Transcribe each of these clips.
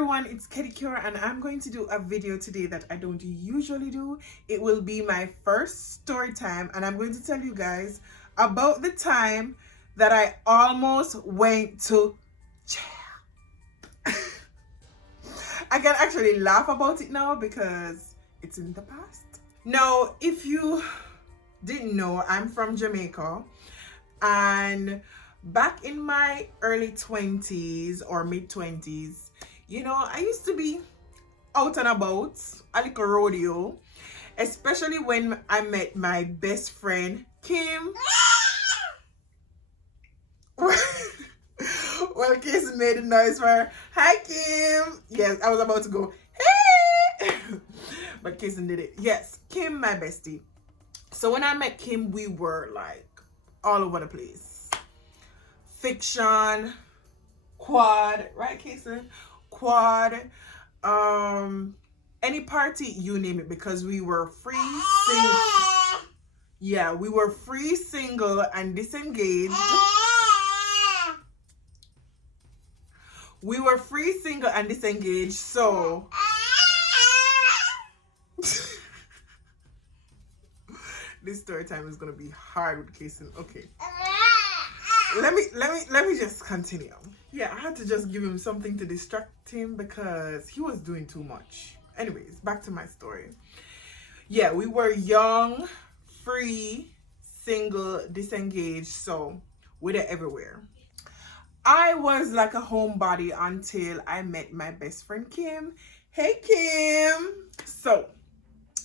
everyone, it's Kedicure and I'm going to do a video today that I don't usually do. It will be my first story time and I'm going to tell you guys about the time that I almost went to jail. I can actually laugh about it now because it's in the past. Now, if you didn't know, I'm from Jamaica, and back in my early 20s or mid 20s, you know, I used to be out and about, a little rodeo, especially when I met my best friend Kim. Well, Casey made a noise for her. Hi, Kim. Yes, I was about to go, hey, but Casey did it. Yes, Kim, my bestie. So when I met Kim, we were like all over the place. Fiction, quad, right, Casey? Quad, any party, you name it, because we were free, single. Yeah, we were free, single, and disengaged. We were free, single, and disengaged, so this story time is gonna be hard with Casey. Okay. Let me just continue. Yeah, I had to just give him something to distract him because he was doing too much. Anyways, back to my story. Yeah, we were young, free, single, disengaged, so we were everywhere. I was like a homebody until I met my best friend Kim. Hey, Kim. So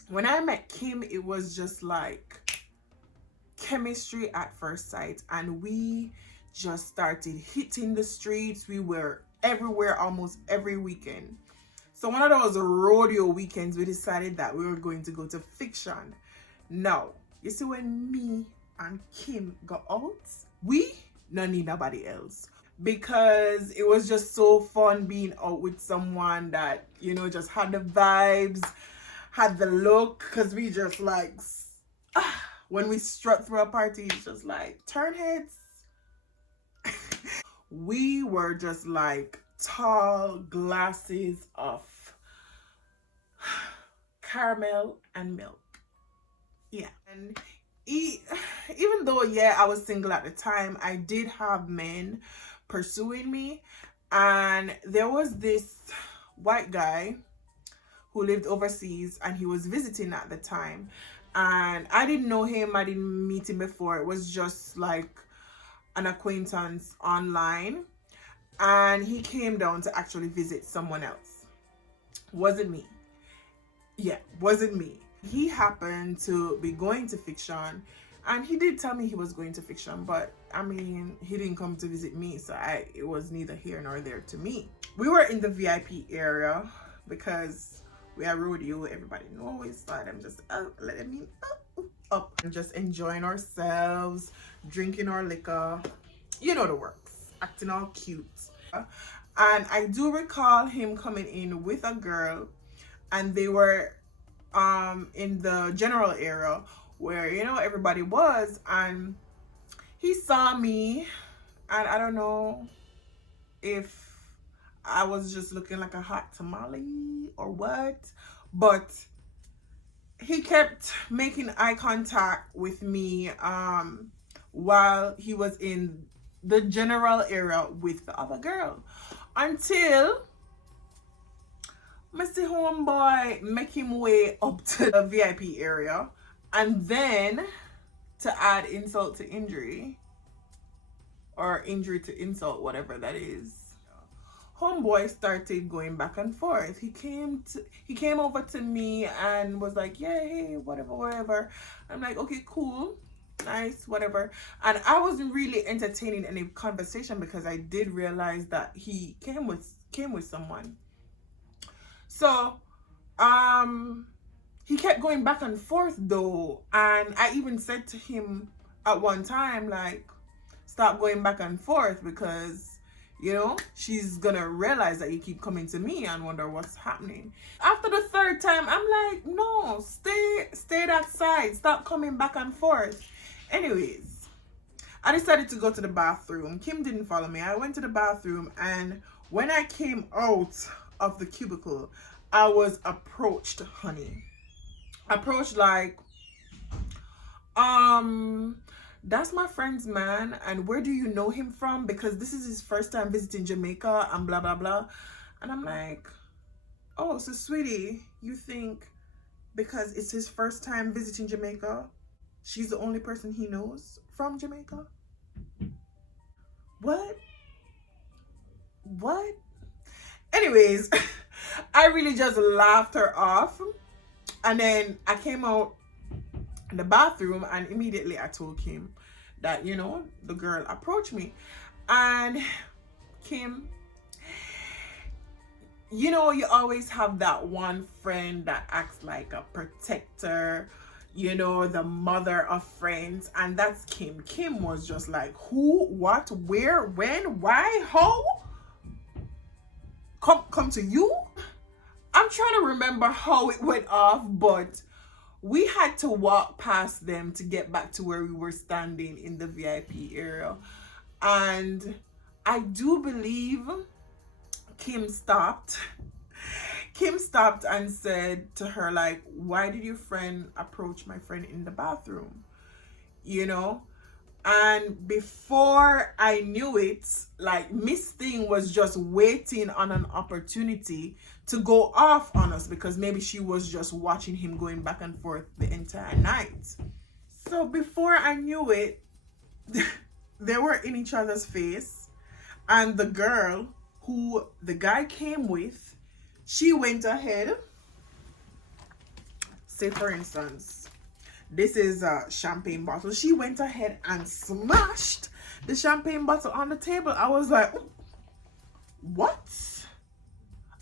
when I met Kim, it was just like chemistry at first sight, and we just started hitting the streets. We were everywhere almost every weekend. So one of those rodeo weekends, we decided that we were going to go to Fiction. Now, you see, when me and Kim got out, we don't need nobody else, because it was just so fun being out with someone that, you know, just had the vibes, had the look, because we just like, when we strut through a party, it's just like turn heads. We were just like tall glasses of caramel and milk. Yeah. And even though, yeah, I was single at the time, I did have men pursuing me, and there was this white guy who lived overseas and he was visiting at the time, and I didn't know him, I didn't meet him before. It was just like an acquaintance online, and he came down to actually visit someone else. Wasn't me. Yeah, wasn't me. He happened to be going to Fiction, and he did tell me he was going to Fiction, but I mean, he didn't come to visit me, so it was neither here nor there to me. We were in the VIP area because we are rodeo, everybody knows, so I'm just letting me up and just enjoying ourselves, drinking our liquor, you know the works, acting all cute. And I do recall him coming in with a girl, and they were in the general area where, you know, everybody was, and he saw me, and I don't know if I was just looking like a hot tamale or what, but he kept making eye contact with me while he was in the general area with the other girl, until Mr. Homeboy make him way up to the VIP area. And then, to add insult to injury, or injury to insult, whatever that is, Homeboy started going back and forth. He came over to me and was like, yeah, hey, whatever. I'm like, okay, cool, nice, whatever. And I wasn't really entertaining any conversation because I did realize that he came with someone. So he kept going back and forth though, and I even said to him at one time, like, stop going back and forth, because, you know, she's gonna realize that you keep coming to me and wonder what's happening. After the third time, I'm like, no, stay that side, stop coming back and forth. Anyways, I decided to go to the bathroom. Kim didn't follow me. I went to the bathroom, and when I came out of the cubicle, I was approached, honey. Approached like, that's my friend's man, and where do you know him from? Because this is his first time visiting Jamaica and blah blah blah. And I'm like, oh, so sweetie, you think because it's his first time visiting Jamaica, she's the only person he knows from Jamaica? What? What? Anyways, I really just laughed her off. And then I came out in the bathroom and immediately I told Kim that, you know, the girl approached me. And Kim, you know, you always have that one friend that acts like a protector, you know, the mother of friends. And that's Kim. Kim was just like, who, what, where, when, why, how? Come to you? I'm trying to remember how it went off, but we had to walk past them to get back to where we were standing in the VIP area. And I do believe Kim stopped. Kim stopped and said to her, like, why did your friend approach my friend in the bathroom? You know? And before I knew it, like, Miss Thing was just waiting on an opportunity to go off on us because maybe she was just watching him going back and forth the entire night. So before I knew it, they were in each other's face. And the girl who the guy came with, she went ahead. Say, for instance, this is a champagne bottle. She went ahead and smashed the champagne bottle on the table. I was like, what?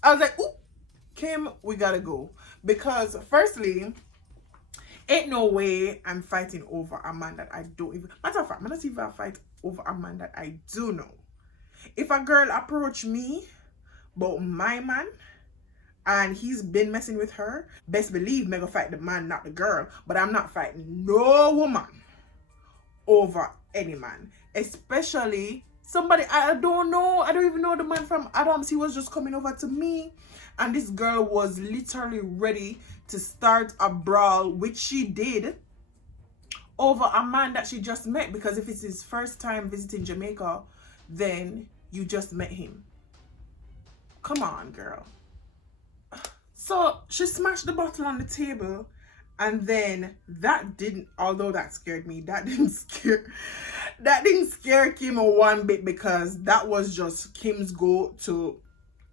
I was like, ooh, Kim, we gotta go. Because firstly, ain't no way I'm fighting over a man that I don't even, matter of fact, I'm not even fight over a man that I do know. If a girl approach me about my man, and he's been messing with her, best believe me go fight the man, not the girl. But I'm not fighting no woman over any man. Especially somebody I don't know. I don't even know the man from Adams. He was just coming over to me. And this girl was literally ready to start a brawl, which she did, over a man that she just met. Because if it's his first time visiting Jamaica, then you just met him. Come on, girl. So she smashed the bottle on the table, and then that didn't, although that scared me, that didn't scare Kim one bit, because that was just Kim's go to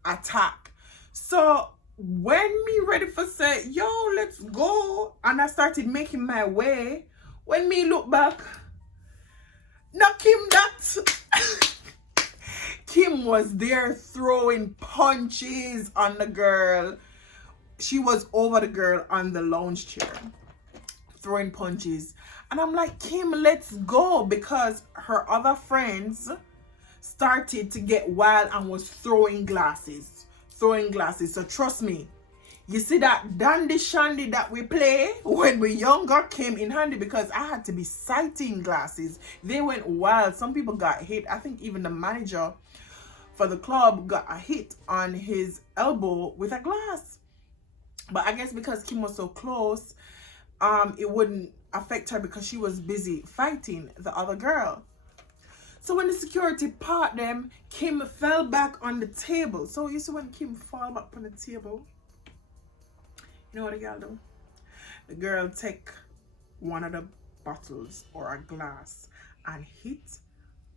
attack. So when me ready for say, yo, let's go, and I started making my way, when me look back, no Kim that. Kim was there throwing punches on the girl. She was over the girl on the lounge chair, throwing punches. And I'm like, Kim, let's go. Because her other friends started to get wild and was throwing glasses. So trust me, you see that dandy shandy that we play when we younger came in handy, because I had to be sighting glasses. They went wild. Some people got hit. I think even the manager for the club got a hit on his elbow with a glass. But I guess because Kim was so close, it wouldn't affect her because she was busy fighting the other girl. So when the security part them, Kim fell back on the table. So you see when Kim fall back on the table, you know what the girl do? The girl take one of the bottles or a glass and hit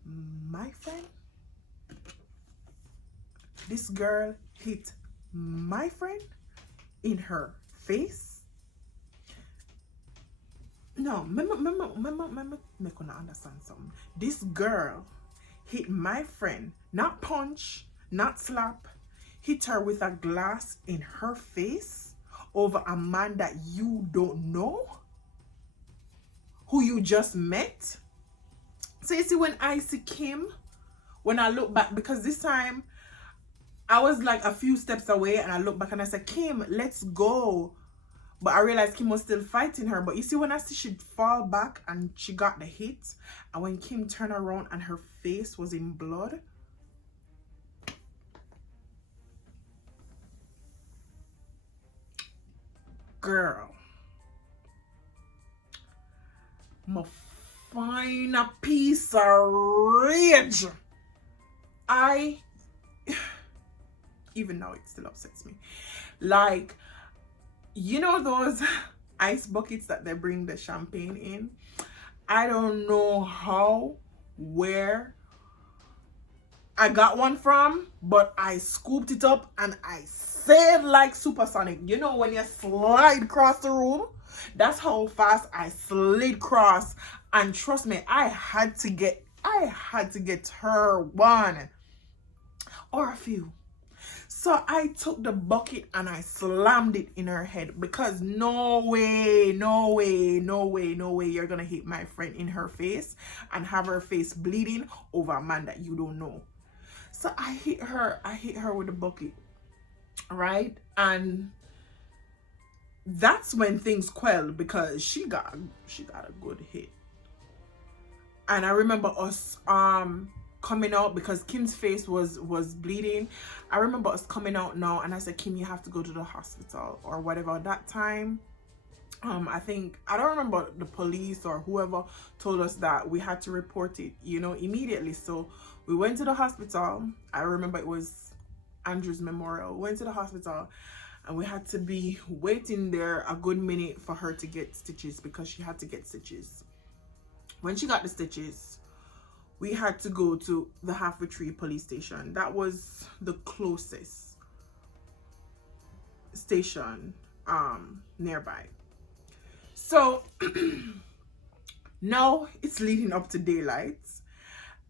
my friend. This girl hit my friend in her face. No, me couldn't understand something. This girl hit my friend, not punch, not slap, hit her with a glass in her face over a man that you don't know, who you just met. So you see, when I see Kim, when I look back, because this time I was like a few steps away, and I looked back and I said, Kim, let's go. But I realized Kim was still fighting her. But you see, when I see she fall back and she got the hit, and when Kim turned around and her face was in blood, Girl, my find a piece of rage. I even now it still upsets me. Like, you know those ice buckets that they bring the champagne in? I don't know how, where I got one from, but I scooped it up and I sailed like supersonic. You know when you slide across the room? That's how fast I slid across. And trust me, I had to get her one or a few. So I took the bucket and I slammed it in her head, because no way you're gonna hit my friend in her face and have her face bleeding over a man that you don't know. So I hit her with the bucket, right? And that's when things quelled, because she got a good hit. And I remember us coming out, because Kim's face was bleeding. I remember us coming out now, and I said, Kim, you have to go to the hospital or whatever. That time, I think, I don't remember, the police or whoever told us that we had to report it, you know, immediately. So we went to the hospital. I remember it was Andrew's memorial. We went to the hospital and we had to be waiting there a good minute for her to get stitches, because she had to get stitches. When she got the stitches, we had to go to the Halfway Tree police station. That was the closest station nearby. So now it's leading up to daylight.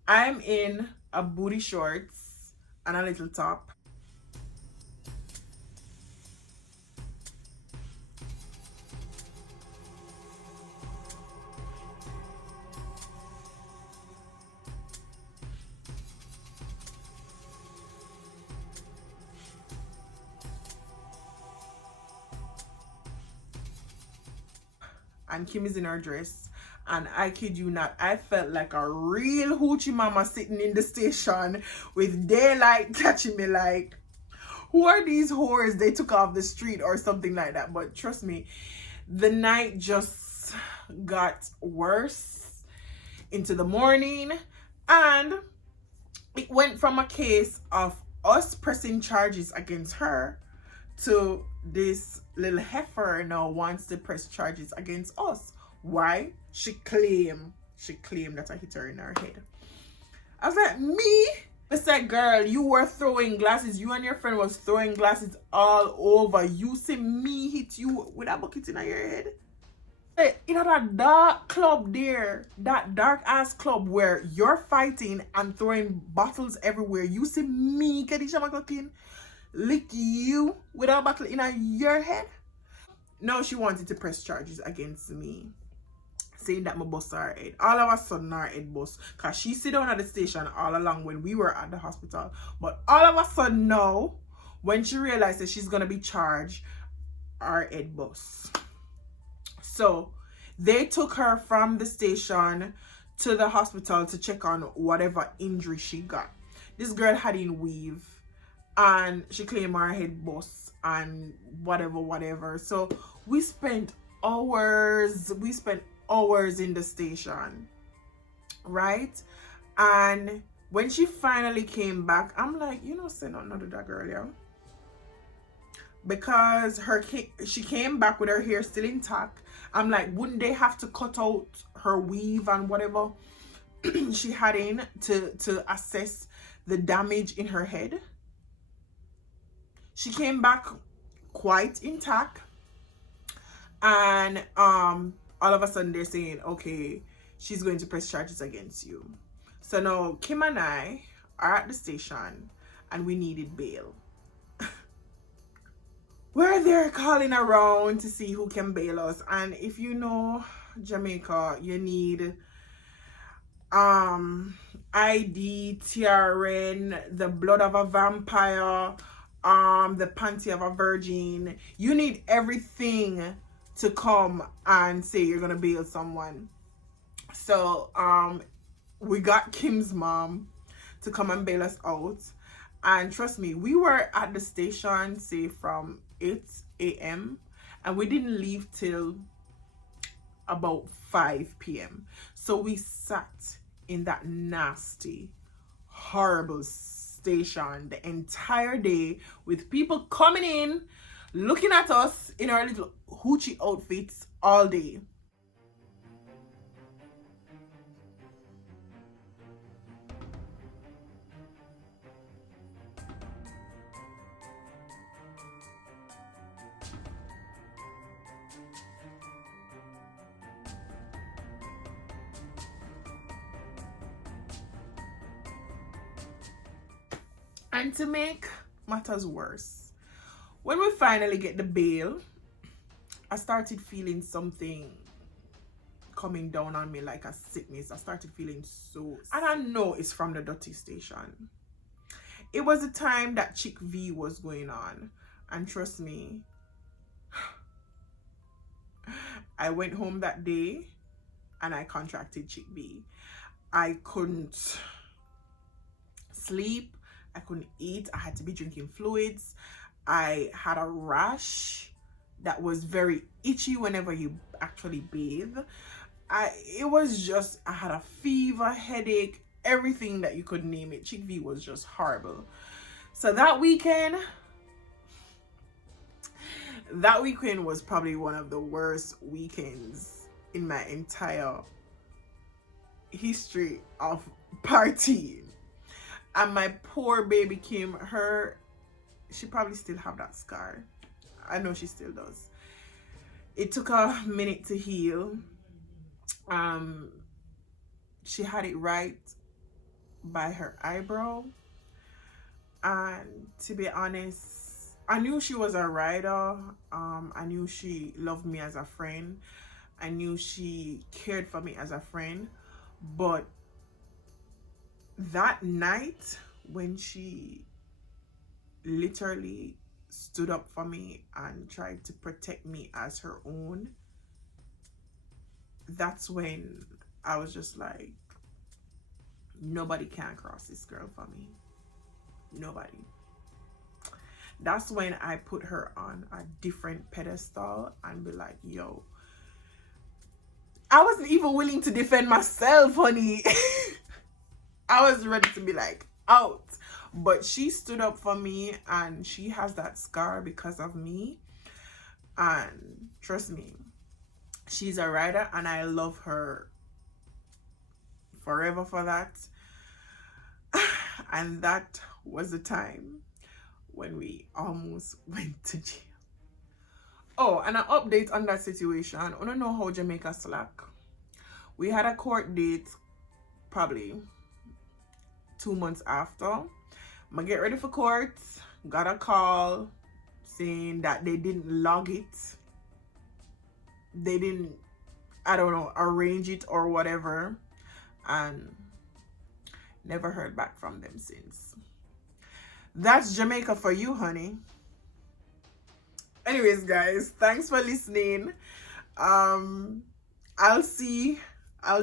I'm in a booty shorts and a little top. And Kim is in her dress, and I kid you not, I felt like a real hoochie mama sitting in the station with daylight catching me, like, who are these whores they took off the street or something like that. But trust me, the night just got worse into the morning, and it went from a case of us pressing charges against her to this little heifer now wants to press charges against us. Why? She claimed that I hit her in her head. I was like, me? I said, girl, you were throwing glasses. You and your friend was throwing glasses all over. You see me hit you with a bucket in your head? You know that dark club there, that dark ass club where you're fighting and throwing bottles everywhere. You see me, Kadisha McLaughlin, lick you with a bottle in your head? No, she wanted to press charges against me, saying that my bust her head. All of a sudden, her head bust, because she sit down at the station all along when we were at the hospital. But all of a sudden now, when she realized that she's going to be charged, her head bust. So they took her from the station to the hospital to check on whatever injury she got. This girl had in weave, and she claimed her head bust and whatever. So we spent hours in the station, right? And when she finally came back, I'm like, you know, say nothing to that girl, yeah, because she came back with her hair still intact. I'm like, wouldn't they have to cut out her weave and whatever she had in to assess the damage in her head? She came back quite intact, and all of a sudden they're saying, okay, she's going to press charges against you. So now Kim and I are at the station and we needed bail. We're there calling around to see who can bail us. And if you know Jamaica, you need ID, TRN, the blood of a vampire, the panty of a virgin. You need everything to come and say you're gonna bail someone. So we got Kim's mom to come and bail us out. And trust me, we were at the station, say, from 8 a.m. and we didn't leave till about 5 p.m. So we sat in that nasty, horrible station the entire day with people coming in, looking at us in our little hoochie outfits all day. And to make matters worse, when we finally get the bail, I started feeling something coming down on me like a sickness. I started feeling so sick. And I know it's from the dirty station. It was the time that Chick V was going on. And trust me, I went home that day and I contracted Chick V. I couldn't sleep. I couldn't eat. I had to be drinking fluids. I had a rash that was very itchy whenever you actually bathe. It was just, I had a fever, headache, everything that you could name it. Chick V was just horrible. So that weekend was probably one of the worst weekends in my entire history of partying. And my poor baby Kim, she probably still have that scar. I know she still does. It took a minute to heal. She had it right by her eyebrow. And to be honest, I knew she was a rider. I knew she loved me as a friend. I knew she cared for me as a friend. But that night when she literally stood up for me and tried to protect me as her own, that's when I was just like, nobody can cross this girl for me. Nobody. That's when I put her on a different pedestal and be like, yo, I wasn't even willing to defend myself, honey. I was ready to be like, out. But she stood up for me, and she has that scar because of me. And trust me, she's a rider, and I love her forever for that. And that was the time when we almost went to jail. Oh, and an update on that situation. I don't know how Jamaica slack. We had a court date probably 2 months after. I get ready for court. Got a call saying that they didn't log it. They didn't, I don't know, arrange it or whatever. And never heard back from them since. That's Jamaica for you, honey. Anyways, guys, thanks for listening. I'll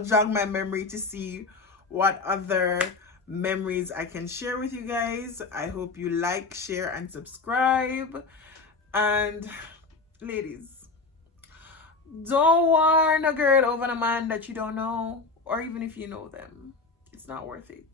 jog my memory to see what other memories I can share with you guys. I hope you like, share, and subscribe. And ladies, don't warn a girl over a man that you don't know, or even if you know them. It's not worth it.